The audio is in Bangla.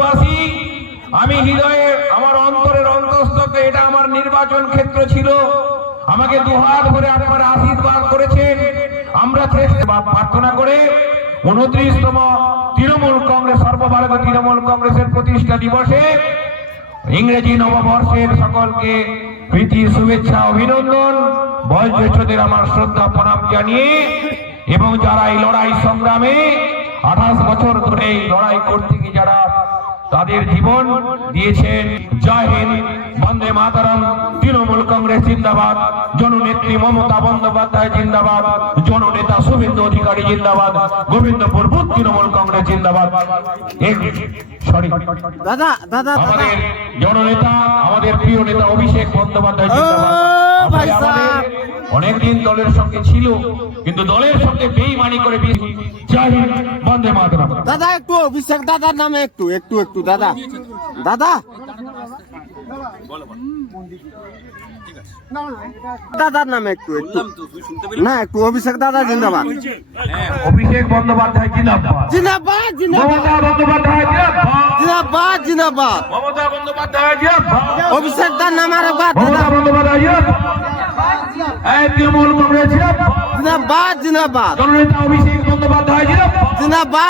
রাজ্যবাসী আমি হৃদয়ে আমার অন্তরের অন্তঃস্থকে এটা আমার নির্বাচন ক্ষেত্র ছিল। আমাকে দুহাত ভরে আপনারা আশীর্বাদ করেছেন। আমরা প্রার্থনা করে উনত্রিশতম তৃণমূল কংগ্রেস, সর্বভারতীয় তৃণমূল কংগ্রেসের প্রতিষ্ঠা দিবসে ইংরেজি নববর্ষের সকলকে প্রীতি, শুভেচ্ছা, অভিনন্দন, বয়োজ্যেষ্ঠদের আমার শ্রদ্ধা, প্রণাম জানিয়ে এবং যারা এই লড়াই সংগ্রামে আঠাশ বছর ধরে এই লড়াই করতে গিয়ে যারা তাদের জীবন দিয়েছেন জয় হিন্দ বন্দে মাতারাম তৃণমূল কংগ্রেস জিন্দাবাদ জননেত্রী মমতা বন্দ্যোপাধ্যায় জিন্দাবাদ জননেতা শুভেন্দু অধিকারী জিন্দাবাদ গোবিন্দপুর বুথ তৃণমূল কংগ্রেস জিন্দাবাদ। সরি দাদা দাদা দাদা। আমাদের জননেতা আমাদের প্রিয় নেতা অভিষেক বন্দ্যোপাধ্যায় জিন্দাবাদ। অনেকদিন দলের সঙ্গে ছিল কিন্তু দলের সঙ্গে বেইমানি করে জয় হিন্দ বন্দে মাতরম। দাদা একটু অভিষেক দাদার নামে একটু একটু একটু দাদা। দাদা। দাদার নামে একটু একটু। না একটু অভিষেক দাদা জিন্দাবাদ। অভিষেক বন্দ্যোপাধ্যায় জিন্দাবাদ। জিন্দাবাদ জিন্দাবাদ। বন্দ্যোপাধ্যায় জিন্দাবাদ। জিন্দাবাদ জিন্দাবাদ। মমতা বন্দ্যোপাধ্যায় জিন্দাবাদ। অভিষেক দার নাম আর বাদ দাদা মমতা বন্দ্যোপাধ্যায় জিন্দাবাদ এই তৃণমূল কংগ্রেস জিন্দাবাদ জিন্দাবাদ। জননেতা অভিষেক বন্দ্যোপাধ্যায় জিন্দাবাদ।